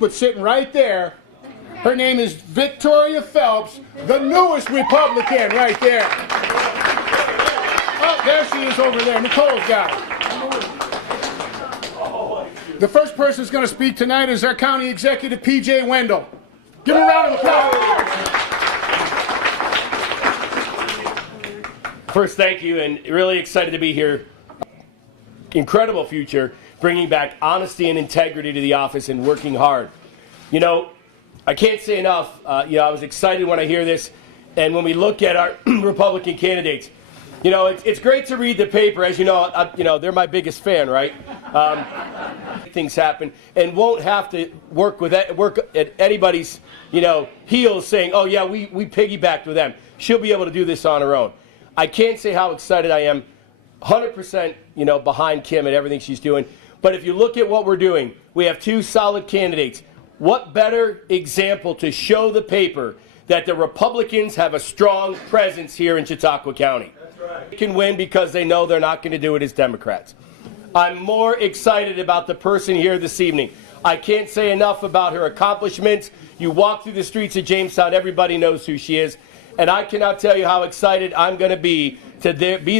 But sitting right there, her name is Victoria Phelps, the newest Republican right there. Oh, there she is over there. Nicole's got it. The first person who's going to speak tonight is our County Executive, P.J. Wendell. Give him a round of applause. First, thank you, and really excited to be here. Incredible future, bringing back honesty and integrity to the office and working hard. You know, I can't say enough. I was excited when I hear this, and when we look at our Republican candidates, you know, it's great to read the paper. As you know, they're my biggest fan, right? Things happen, and won't have to work at anybody's, heels saying, oh yeah, we piggybacked with them. She'll be able to do this on her own. I can't say how excited I am. 100%, behind Kim and everything she's doing. But if you look at what we're doing, we have two solid candidates. What better example to show the paper that the Republicans have a strong presence here in Chautauqua County? That's right. They can win because they know they're not going to do it as Democrats. I'm more excited about the person here this evening. I can't say enough about her accomplishments. You walk through the streets of Jamestown, everybody knows who she is. And I cannot tell you how excited I'm going to be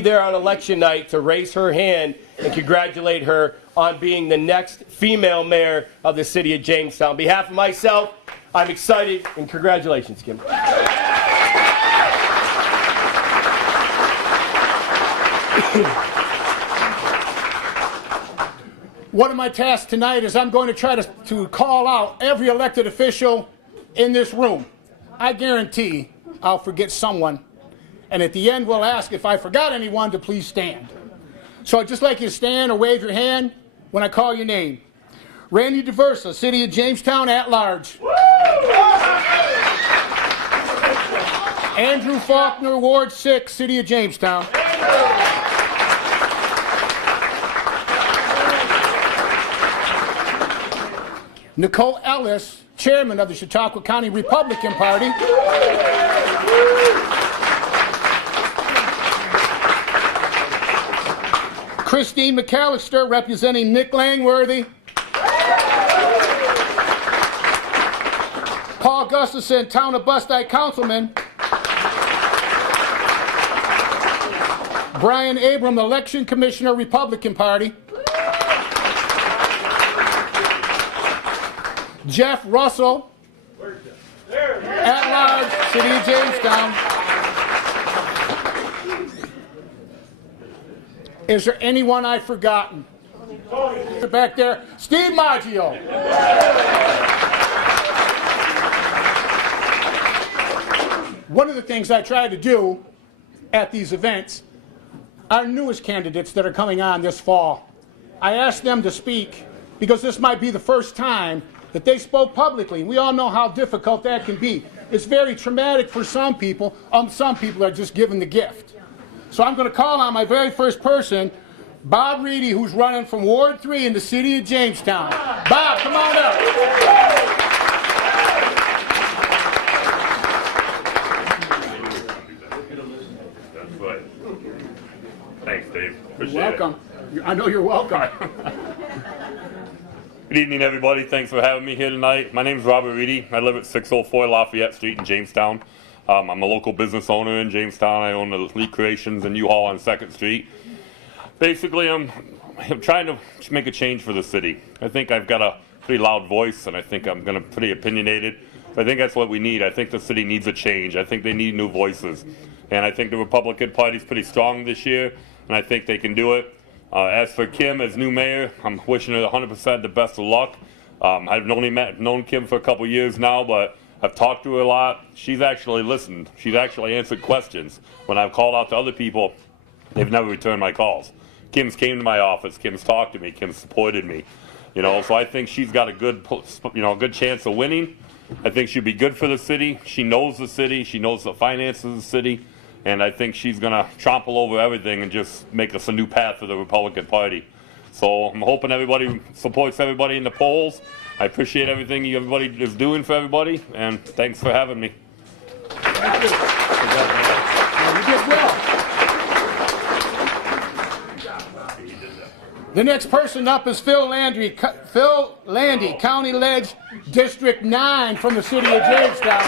there on election night to raise her hand and congratulate her on being the next female mayor of the city of Jamestown. On behalf of myself, I'm excited, and congratulations, Kim. One of my tasks tonight is I'm going to try to call out every elected official in this room. I guarantee I'll forget someone, and at the end we'll ask if I forgot anyone to please stand. So I'd just like you to stand or wave your hand when I call your name. Randy DeVersa, City of Jamestown at large. Andrew Faulkner, Ward 6, City of Jamestown. Nicole Ellis, Chairman of the Chautauqua County Republican Party. Christine McAllister, representing Nick Langworthy. Paul Gustafson, Town of Bustite Councilman. Brian Abram, Election Commissioner, Republican Party. Jeff Russell, at large, City of Jamestown. Is there anyone I've forgotten? Back there, Steve Maggio. One of the things I try to do at these events, our newest candidates that are coming on this fall, I ask them to speak because this might be the first time that they spoke publicly. We all know how difficult that can be. It's very traumatic for some people. Some people are just given the gift. So I'm going to call on my very first person, Bob Reedy, who's running from Ward 3 in the city of Jamestown. Bob, come on up. That's right. Thanks, Dave. Appreciate You're welcome. I know you're welcome. Good evening, everybody. Thanks for having me here tonight. My name is Robert Reedy. I live at 604 Lafayette Street in Jamestown. I'm a local business owner in Jamestown. I own the Lee Creations and U-Haul on 2nd Street. Basically, I'm trying to make a change for the city. I think I've got a pretty loud voice, and I think I'm going to pretty opinionated. I think that's what we need. I think the city needs a change. I think they need new voices. And I think the Republican Party is pretty strong this year, and I think they can do it. As for Kim as new mayor, I'm wishing her 100% the best of luck. I've only known Kim for a couple years now, but I've talked to her a lot. She's actually listened. She's actually answered questions. When I've called out to other people, they've never returned my calls. Kim's came to my office. Kim's talked to me. Kim's supported me. So I think she's got a good chance of winning. I think she'd be good for the city. She knows the city. She knows the finances of the city. And I think she's going to trample over everything and just make us a new path for the Republican Party. So I'm hoping everybody supports everybody in the polls. I appreciate everything everybody is doing for everybody, and thanks for having me. Thank you. You did well. The next person up is Phil Landy, County Ledge, District 9 from the city of Jamestown.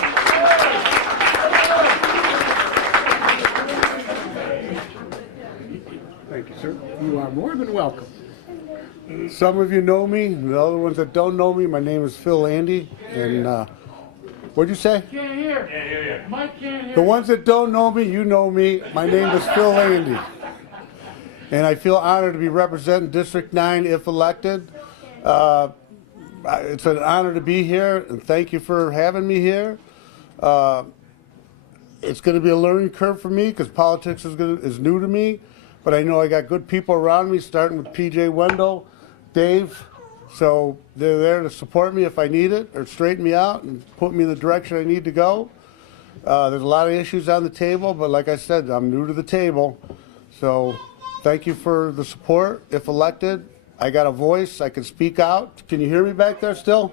Thank you, sir. You are more than welcome. Some of you know me, the other ones that don't know me, my name is Phil Landy, and what'd you say? Can't hear. Mike can't hear. The ones that don't know me, you know me, my name is Phil Landy. And I feel honored to be representing District 9 if elected. It's an honor to be here, and thank you for having me here. It's going to be a learning curve for me because politics is new to me, but I know I got good people around me, starting with PJ Wendell, Dave, so they're there to support me if I need it or straighten me out and put me in the direction I need to go. There's a lot of issues on the table, but like I said, I'm new to the table, so thank you for the support. If elected, I got a voice. I can speak out. Can you hear me back there still?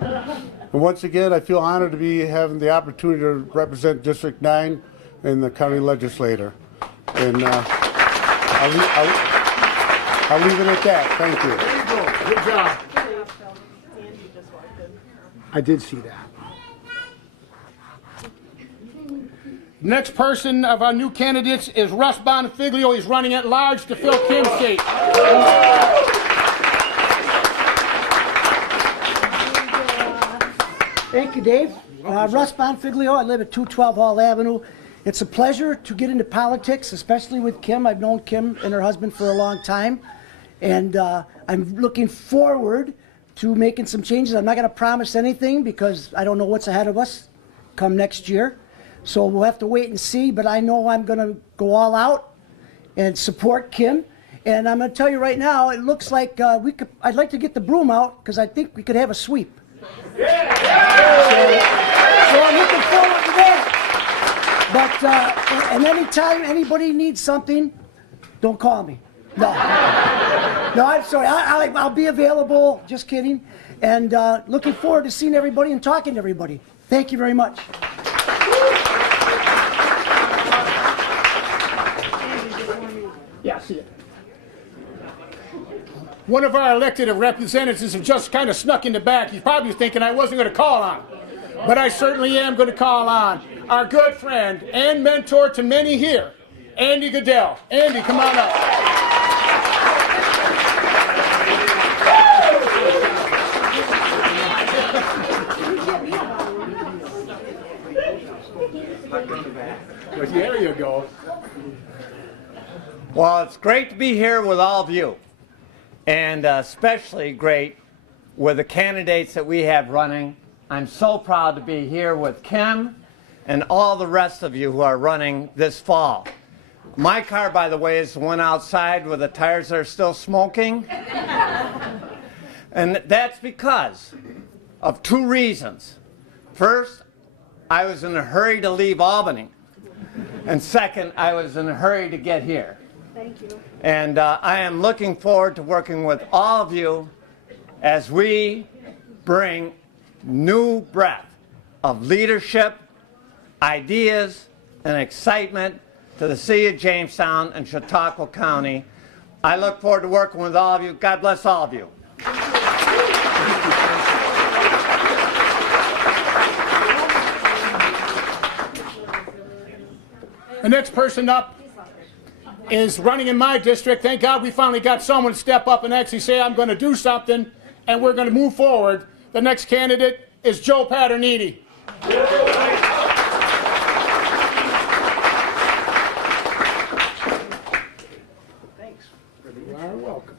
And once again, I feel honored to be having the opportunity to represent District 9 in the county legislature. And I'll leave it at that. Thank you. There you go. Good job. I did see that. Next person of our new candidates is Russ Bonifiglio. He's running at large to fill Kim's seat. Thank you, Dave. Russ Bonifiglio. I live at 212 Hall Avenue. It's a pleasure to get into politics, especially with Kim. I've known Kim and her husband for a long time, and I'm looking forward to making some changes. I'm not going to promise anything because I don't know what's ahead of us come next year. So we'll have to wait and see, but I know I'm going to go all out and support Kim. And I'm going to tell you right now, it looks like I'd like to get the broom out because I think we could have a sweep. So I'm looking forward to that. But and anytime anybody needs something, don't call me. No, I'm sorry. I'll be available. Just kidding. And looking forward to seeing everybody and talking to everybody. Thank you very much. Yeah, see it. One of our elected representatives has just kind of snuck in the back. He's probably thinking I wasn't going to call on him. But I certainly am going to call on our good friend and mentor to many here, Andy Goodell. Andy, come on up. Well, there you go. Well, it's great to be here with all of you, and especially great with the candidates that we have running. I'm so proud to be here with Kim and all the rest of you who are running this fall. My car, by the way, is the one outside with the tires that are still smoking. And that's because of two reasons. First, I was in a hurry to leave Albany. And second, I was in a hurry to get here. Thank you. And I am looking forward to working with all of you as we bring new breath of leadership, ideas, and excitement to the city of Jamestown and Chautauqua County. I look forward to working with all of you. God bless all of you. The next person up is running in my district. Thank God we finally got someone to step up and actually say, I'm going to do something, and we're going to move forward. The next candidate is Joe Paterniti. Thanks. You are welcome.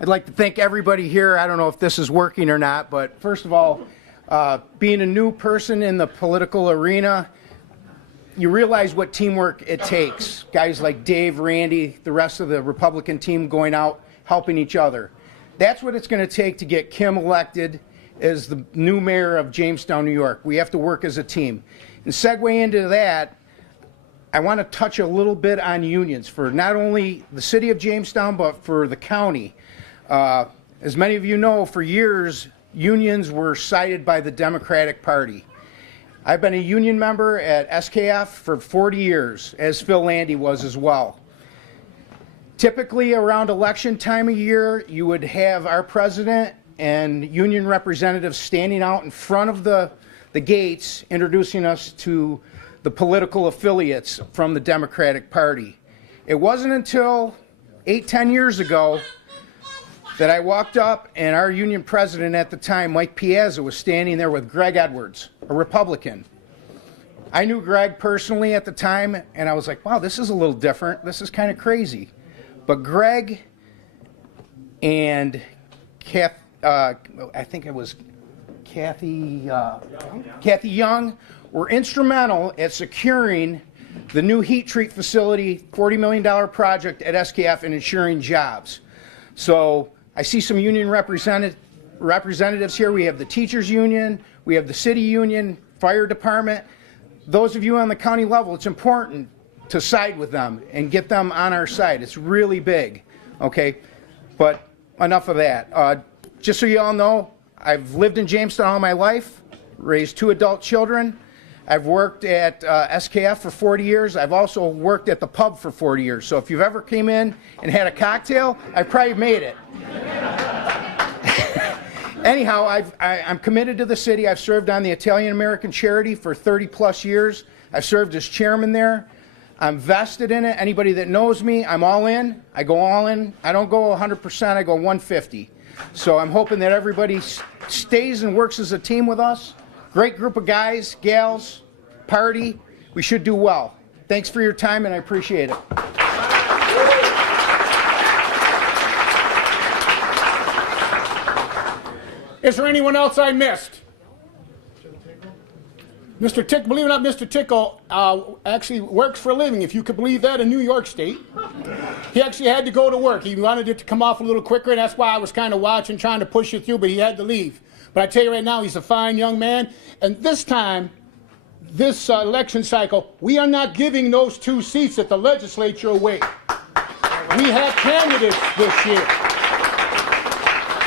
I'd like to thank everybody here. I don't know if this is working or not, but first of all, being a new person in the political arena, you realize what teamwork it takes. Guys like Dave, Randy, the rest of the Republican team going out, helping each other. That's what it's going to take to get Kim elected as the new mayor of Jamestown, New York. We have to work as a team. And segue into that, I want to touch a little bit on unions for not only the city of Jamestown, but for the county. As many of you know, for years, unions were cited by the Democratic Party. I've been a union member at SKF for 40 years, as Phil Landy was as well. Typically around election time of year, you would have our president and union representatives standing out in front of the gates introducing us to the political affiliates from the Democratic Party. It wasn't until 8-10 years ago that I walked up and our union president at the time, Mike Piazza, was standing there with Greg Edwards, a Republican. I knew Greg personally at the time, and I was like, wow, this is a little different. This is kind of crazy. But Greg and I think it was Kathy Young, were instrumental at securing the new heat treat facility, $40 million project at SKF, and ensuring jobs. So I see some union representatives here. We have the teachers union, we have the city union, fire department. Those of you on the county level, it's important to side with them and get them on our side. It's really big, okay? But enough of that. Just so you all know, I've lived in Jamestown all my life, raised 2 adult children. I've worked at SKF for 40 years. I've also worked at the pub for 40 years. So if you've ever came in and had a cocktail, I've probably made it. Anyhow, I'm committed to the city. I've served on the Italian American Charity for 30 plus years. I've served as chairman there. I'm vested in it. Anybody that knows me, I'm all in. I go all in. I don't go 100%, I go 150. So I'm hoping that everybody stays and works as a team with us. Great group of guys, gals, party. We should do well. Thanks for your time, and I appreciate it. Is there anyone else I missed? Mr. Tickle, believe it or not, Mr. Tickle actually works for a living, if you could believe that, in New York State. He actually had to go to work. He wanted it to come off a little quicker, and that's why I was kind of watching, trying to push it through, but he had to leave. But I tell you right now, he's a fine young man, and this time, this election cycle, we are not giving those 2 seats at the legislature away. We have candidates this year.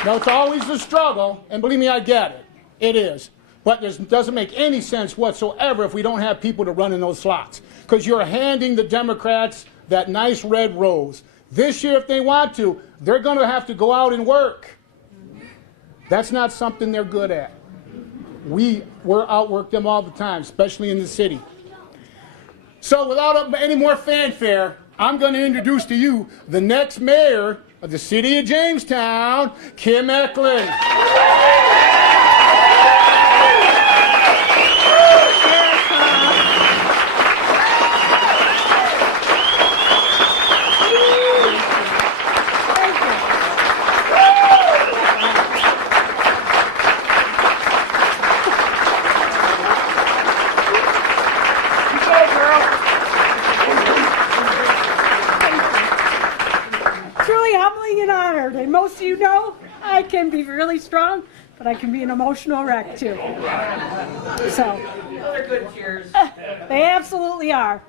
Now, it's always a struggle, and believe me, I get it. It is. But it doesn't make any sense whatsoever if we don't have people to run in those slots. Because you're handing the Democrats that nice red rose. This year, if they want to, they're going to have to go out and work. That's not something they're good at. We're outwork them all the time, especially in the city. So without any more fanfare, I'm going to introduce to you the next mayor of the city of Jamestown, Kim Ecklund. And most of you know I can be really strong, but I can be an emotional wreck too. So they're good cheers. They absolutely are.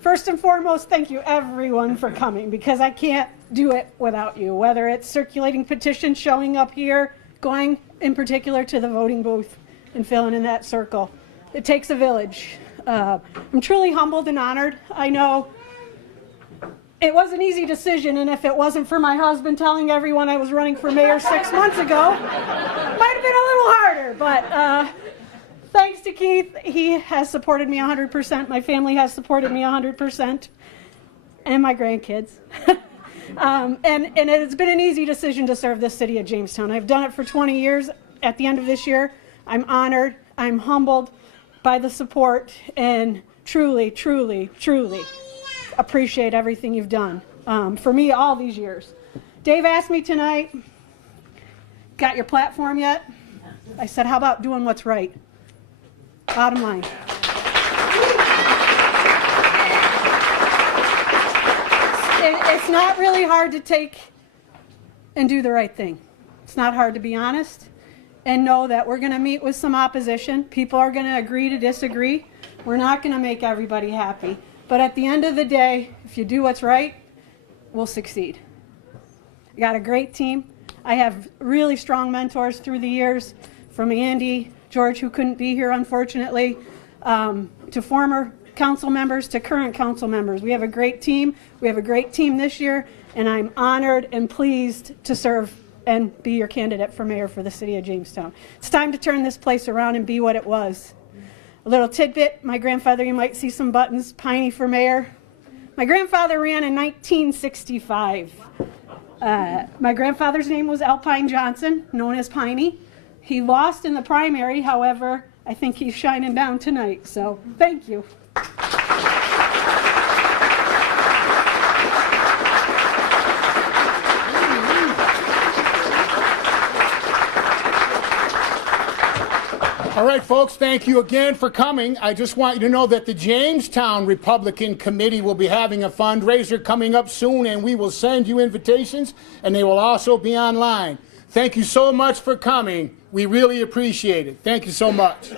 First and foremost, thank you everyone for coming, because I can't do it without you. Whether it's circulating petitions, showing up here, going in particular to the voting booth and filling in that circle. It takes a village. I'm truly humbled and honored. I know it was an easy decision, and if it wasn't for my husband telling everyone I was running for mayor 6 months ago, it might have been a little harder. But thanks to Keith, he has supported me 100%. My family has supported me 100%, and my grandkids. And it's been an easy decision to serve this city of Jamestown. I've done it for 20 years. At the end of this year, I'm honored, I'm humbled by the support, and truly, truly, truly appreciate everything you've done for me all these years. Dave asked me tonight, got your platform yet? I said, how about doing what's right? Bottom line. It's not really hard to take and do the right thing. It's not hard to be honest and know that we're going to meet with some opposition. People are going to agree to disagree. We're not going to make everybody happy. But at the end of the day, if you do what's right, we'll succeed. I got a great team. I have really strong mentors through the years, from Andy, George, who couldn't be here unfortunately, to former council members, to current council members. We have a great team. We have a great team this year, and I'm honored and pleased to serve and be your candidate for mayor for the city of Jamestown. It's time to turn this place around and be what it was. A little tidbit, my grandfather, you might see some buttons, Piney for mayor. My grandfather ran in 1965. My grandfather's name was Alpine Johnson, known as Piney. He lost in the primary, however, I think he's shining down tonight, so thank you. All right, folks, thank you again for coming. I just want you to know that the Jamestown Republican Committee will be having a fundraiser coming up soon, and we will send you invitations, and they will also be online. Thank you so much for coming. We really appreciate it. Thank you so much.